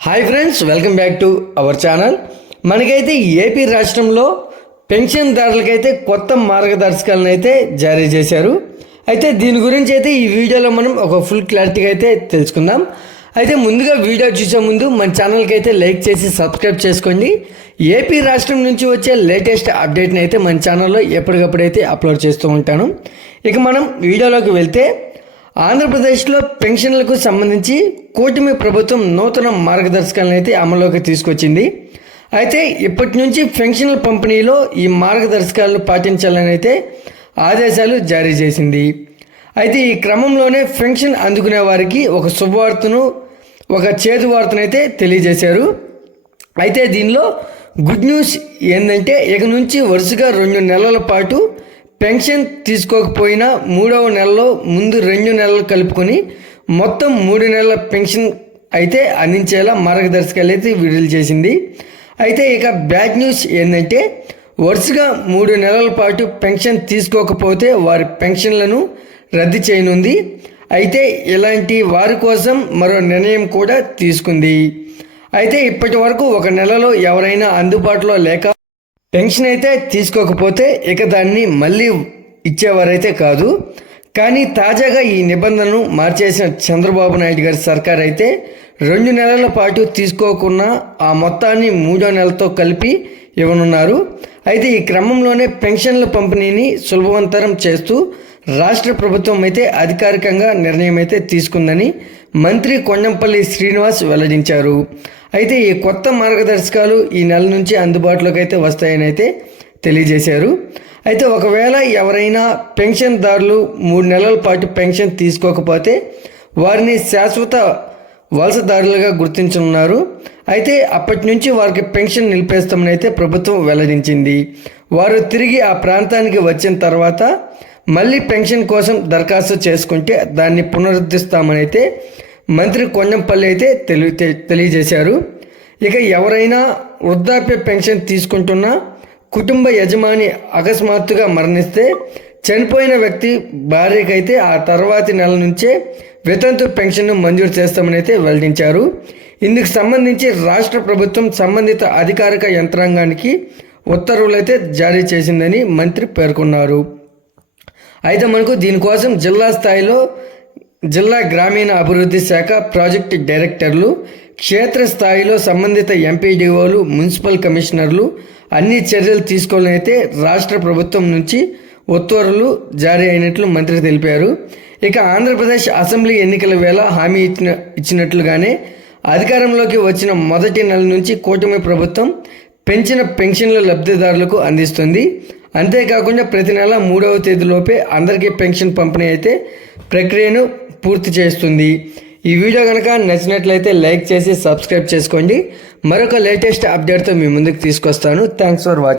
Hi friends, welcome back to our channel. మనకైతే AP రాష్ట్రంలో పెన్షన్దారులకైతే కొత్త మార్గదర్శకాలను అయితే జారీ చేశారు. అయితే దీని గురించి అయితే ఈ వీడియోలో మనం ఒక ఫుల్ క్లారిటీగా అయితే తెలుసుకుందాం. అయితే ముందుగా వీడియో చూసే ముందు మన ఛానల్కి అయితే లైక్ చేసి సబ్స్క్రైబ్ చేసుకోండి. ఏపీ రాష్ట్రం నుంచి వచ్చే లేటెస్ట్ అప్డేట్ని అయితే మన ఛానల్లో ఎప్పటికప్పుడైతే అప్లోడ్ చేస్తూ ఉంటాను. ఇక మనం వీడియోలోకి వెళ్తే, ఆంధ్రప్రదేశ్లో పెన్షన్లకు సంబంధించి కూటమి ప్రభుత్వం నూతన మార్గదర్శకాలను అయితే అమల్లోకి తీసుకొచ్చింది. అయితే ఇప్పటి నుంచి పెన్షన్ల పంపిణీలో ఈ మార్గదర్శకాలను పాటించాలని అయితే ఆదేశాలు జారీ చేసింది. అయితే ఈ క్రమంలోనే పెన్షన్ అందుకునే వారికి ఒక శుభవార్తను, ఒక చేదు వార్తను అయితే తెలియజేశారు. అయితే దీనిలో గుడ్ న్యూస్ ఏంటంటే, ఇక నుంచి వరుసగా 2 నెలల పాటు పెన్షన్ తీసుకోకపోయినా 3వ నెలలో ముందు 2 నెలలు కలుపుకొని మొత్తం 3 నెలల పెన్షన్ అయితే అందించేలా మార్గదర్శకాలు అయితే విడుదల చేసింది. అయితే ఇక బ్యాడ్ న్యూస్ ఏంటంటే, వరుసగా 3 నెలల పాటు పెన్షన్ తీసుకోకపోతే వారి పెన్షన్లను రద్దు చేయనుంది. అయితే ఇలాంటి వారి కోసం మరో నిర్ణయం కూడా తీసుకుంది. అయితే ఇప్పటి వరకు 1 నెలలో ఎవరైనా అందుబాటులో లేక పెన్షన్ అయితే తీసుకోకపోతే ఇక దాన్ని మళ్ళీ ఇచ్చేవారైతే కాదు. కానీ తాజాగా ఈ నిబంధనను మార్చేసిన చంద్రబాబు నాయుడు గారి సర్కార్ అయితే 2 నెలల పాటు తీసుకోకున్న ఆ మొత్తాన్ని 3వ నెలతో కలిపి ఇవ్వనున్నారు. అయితే ఈ క్రమంలోనే పెన్షన్ల పంపిణీని సులభవంతరం చేస్తూ రాష్ట్ర ప్రభుత్వం అయితే అధికారికంగా నిర్ణయం అయితే తీసుకుందని మంత్రి కొండంపల్లి శ్రీనివాస్ వెల్లడించారు. అయితే ఈ కొత్త మార్గదర్శకాలు ఈ నెల నుంచి అందుబాటులోకి అయితే వస్తాయని అయితే తెలియజేశారు. అయితే ఒకవేళ ఎవరైనా పెన్షన్దారులు 3 నెలల పాటు పెన్షన్ తీసుకోకపోతే వారిని శాశ్వత వలసదారులుగా గుర్తించనున్నారు. అయితే అప్పటి నుంచి వారికి పెన్షన్ నిలిపేస్తామని అయితే ప్రభుత్వం వెల్లడించింది. వారు తిరిగి ఆ ప్రాంతానికి వచ్చిన తర్వాత మళ్ళీ పెన్షన్ కోసం దరఖాస్తు చేసుకుంటే దాన్ని పునరుద్ధరిస్తామని అయితే మంత్రి కొండంపల్లి అయితే తెలియజేశారు. ఇక ఎవరైనా వృద్ధాప్య పెన్షన్ తీసుకుంటున్న కుటుంబ యజమాని అకస్మాత్తుగా మరణిస్తే చనిపోయిన వ్యక్తి భార్యకైతే ఆ తర్వాతి నెల నుంచే వితంతు పెన్షన్ను మంజూరు చేస్తామని అయితే వెల్లడించారు. ఇందుకు సంబంధించి రాష్ట్ర ప్రభుత్వం సంబంధిత అధికారిక యంత్రాంగానికి ఉత్తర్వులు అయితే జారీ చేసిందని మంత్రి పేర్కొన్నారు. అయితే మనకు దీనికోసం జిల్లా స్థాయిలో జిల్లా గ్రామీణ అభివృద్ధి శాఖ ప్రాజెక్టు డైరెక్టర్లు, క్షేత్రస్థాయిలో సంబంధిత ఎంపీడీఓలు, మున్సిపల్ కమిషనర్లు అన్ని చర్యలు తీసుకోవాలని అయితే రాష్ట్ర ప్రభుత్వం నుంచి ఉత్తర్వులు జారీ అయినట్లు మంత్రి తెలిపారు. ఇక ఆంధ్రప్రదేశ్ అసెంబ్లీ ఎన్నికల వేళ హామీ ఇచ్చినట్లుగానే అధికారంలోకి వచ్చిన మొదటి నెల నుంచి కూటమి ప్రభుత్వం పెంచిన పెన్షన్ల లబ్ధిదారులకు అందిస్తుంది. అంతేకాకుండా ప్రతి నెల 3వ తేదీలోపే అందరికీ పెన్షన్ పంపిణీ అయితే ప్రక్రియను పూర్తి చేస్తుంది. ఈ వీడియో కనుక నచ్చినట్లయితే లైక్ చేసి సబ్స్క్రైబ్ చేసుకోండి. మరొక లేటెస్ట్ అప్డేట్తో మీ ముందుకు తీసుకొస్తాను. Thanks for watching.